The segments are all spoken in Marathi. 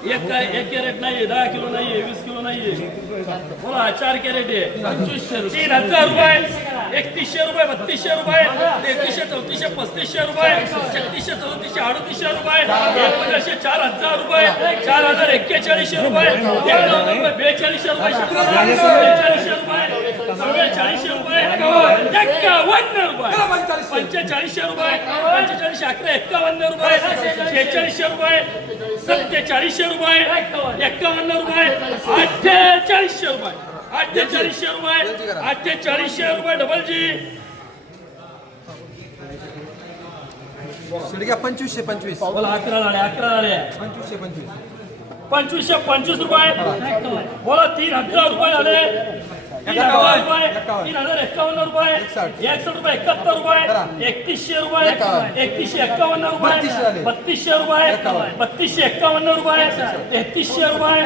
एक काय एक कॅरेट नाहीये दहा किलो नाहीये वीस किलो नाहीये. बोला चार कॅरेट आहे. तीन हजार रुपये. एकतीसशे रुपये बत्तीसशे रुपये. तेहतीसशे चौतीसशे पस्तीसशे रुपये. छत्तीसशे चौतीसशे अडतीसशे रुपये. एकोणीसशे चार हजार रुपये. चार हजार एक्केचाळीसशे रुपये. एकावन्न रुपये बेचाळीसशे रुपये. बेचाळीसशे रुपये. एक्कावन्न रुपये. पंचेचाळीसशे रुपये. पंचेचाळीसशे अकरा एक्कावन्न रुपये. शेहेचाळीसशे रुपये. सत्तेचाळीसशे रुपये. एक्कावन्न रुपये. अठ्ठेचाळीसशे रुपये. अठ्ठेचाळीसशे रुपये. अठ्ठेचाळीसशे रुपये डबल जी पंचवीसशे पंचवीस. बोला अकरा झाले अकरा झाले. पंचवीसशे पंचवीस. पंचवीसशे पंचवीस रुपये. बोला तीन हजार रुपये झाले. तीन हजार एक्कावन्न रुपये. एकसष्ट. रुपये एकाहत्तर रुपये. एकतीसशे रुपये. एकतीसशे एक्कावन्न रुपये. बत्तीसशे रुपये. बत्तीसशे एक्कावन्न रुपये. तेहतीसशे रुपये.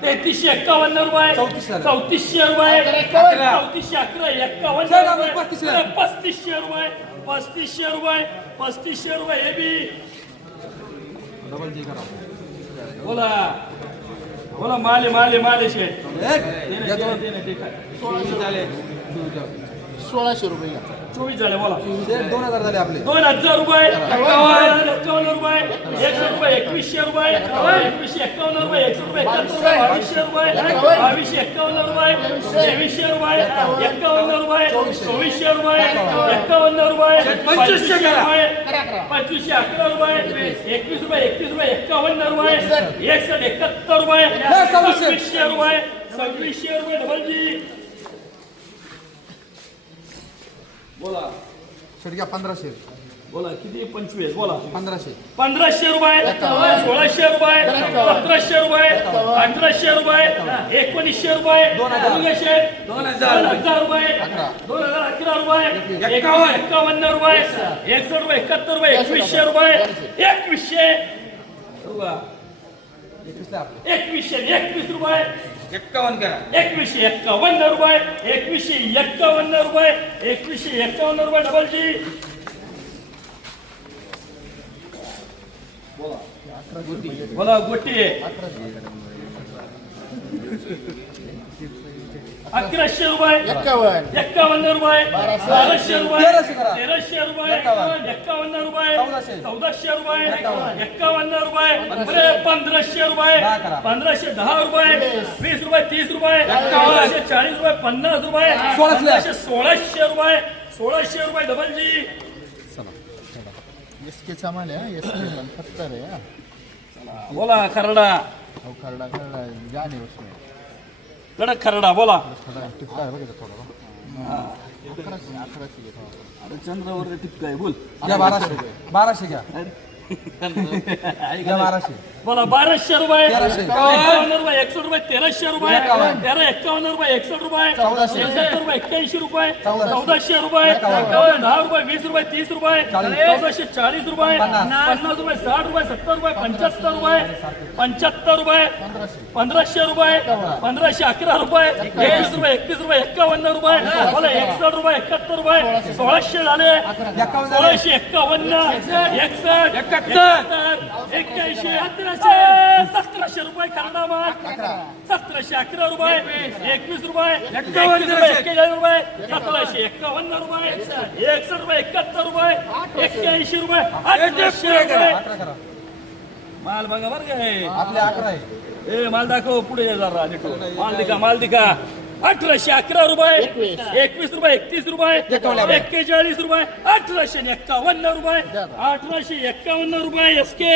तेहतीसशे एक्कावन्न रुपये. चौतीसशे रुपये. चौतीसशे अकरा एक्कावन्न रुपये. पस्तीसशे रुपये. पस्तीसशे रुपये. पस्तीसशे रुपये हे बी. बोला. बोला माले माले माले शेठ. एक या दोन सोळाशे रुपये चोवीस झाले बोला. दोन हजार झाले आपले. दोन हजार रुपये. एक्कावन्न रुपये. एकशे रुपये एकवीसशे रुपये. एकवीसशे एक्कावन्न रुपये एकशे रुपये बावीसशे रुपये. बावीसशे एक्कावन्न रुपये. तेवीसशे रुपये. एक्कावन्न रुपये चोवीसशे रुपये एक्कावन्न रुपये पंचवीसशे रुपये पंचवीसशे अकरा रुपये एकवीस रुपये एकतीस रुपये एक्कावन्न रुपये एकसष्ट. एकाहत्तर रुपये सव्वीसशे. रुपये सव्वीसशे रुपये डबल जी बोला. पंधराशे. बोला किती? पंचवीस. बोला. पंधराशे. पंधराशे रुपये. सोळाशे रुपये. सतराशे रुपये. अठराशे रुपये. एकोणीसशे रुपये. दोनशे. दोन हजार रुपये. दोन हजार अकरा रुपये. एकावन्न. एक्कावन्न रुपये. एकसष्ट रुपये एकाहत्तर रुपये एकवीसशे रुपये. एकवीसशे. एकवीसशे. एकवीस रुपये. एक्कावन्न करा. एकवीसशे एक्कावन्न रुपये. एकवीसशे एक्कावन्न रुपये. एकवीसशे एक्कावन्न रुपये डबल जी. बोला गोटी अकराशे रुपये. एक्कावन्न. एक्कावन्न रुपये. बाराशे. रुपये. तेराशे रुपये. एक्कावन्न. रुपये. चौदाशे. रुपये. एक्कावन्न. रुपये. अरे पंधराशे रुपये. पंधराशे दहा रुपये. वीस. रुपये तीस रुपये. पंधराशे चाळीस रुपये पन्नास रुपये. सोळाशे. रुपये. सोळाशे रुपये डबल जी एस के सामान आहे एस के पत्तर आहे हा. बोला खरडा। हो खरडा खरडा जाने उसमें। कडक खरडा बोला। खरडा टिपका आहे बघा थोडा। अकराशे अकराशे घे थोडा. अरे चंद्रावर टिपका आहे बोल। घ्या बाराशे बाराशे घ्या घ्या बाराशे बोला बाराशे रुपये. एकावन्न रुपये एकसष्ट रुपये तेराशे रुपये. तेरा एकावन्न रुपये एकसष्ट रुपये चौदाशे. एकाहत्तर रुपये एक्क्याऐंशी रुपये चौदाशे. रुपये दहा रुपये वीस रुपये तीस रुपये चाळीस. चौदाशे चाळीस रुपये पन्नास. रुपये साठ रुपये सत्तर रुपये पंच्याहत्तर रुपये पंच्याहत्तर रुपये पंधराशे रुपये पंधराशे अकरा रुपये एकवीस रुपये एकतीस रुपये एक्कावन्न रुपये बोला एकसष्ट रुपये एकाहत्तर रुपये सोळाशे झाले एक्कावन्न झाले. सोळाशे एक्कावन्न एकसष्ट एकाहत्तर एक्क्याऐंशी अकराशे सतराशे रुपये खरडा माल सतराशे अकरा रुपये एकवीस रुपये एक्केचाळीस रुपये सतराशे एक्कावन्न रुपये एकसष्ट रुपये एकाहत्तर रुपये एक्क्याऐंशी रुपये अठराशे रुपये. माल बघा बरं का हे. आपले अकरा आहे. ए माल दाखव पुढे जरा. माल दिका माल दिका अठराशे अकरा रुपये. एकवीस. रुपये एकतीस रुपये. एक्केचाळीस रुपये अठराशे एक्कावन्न रुपये. अठराशे एक्कावन्न रुपये एस के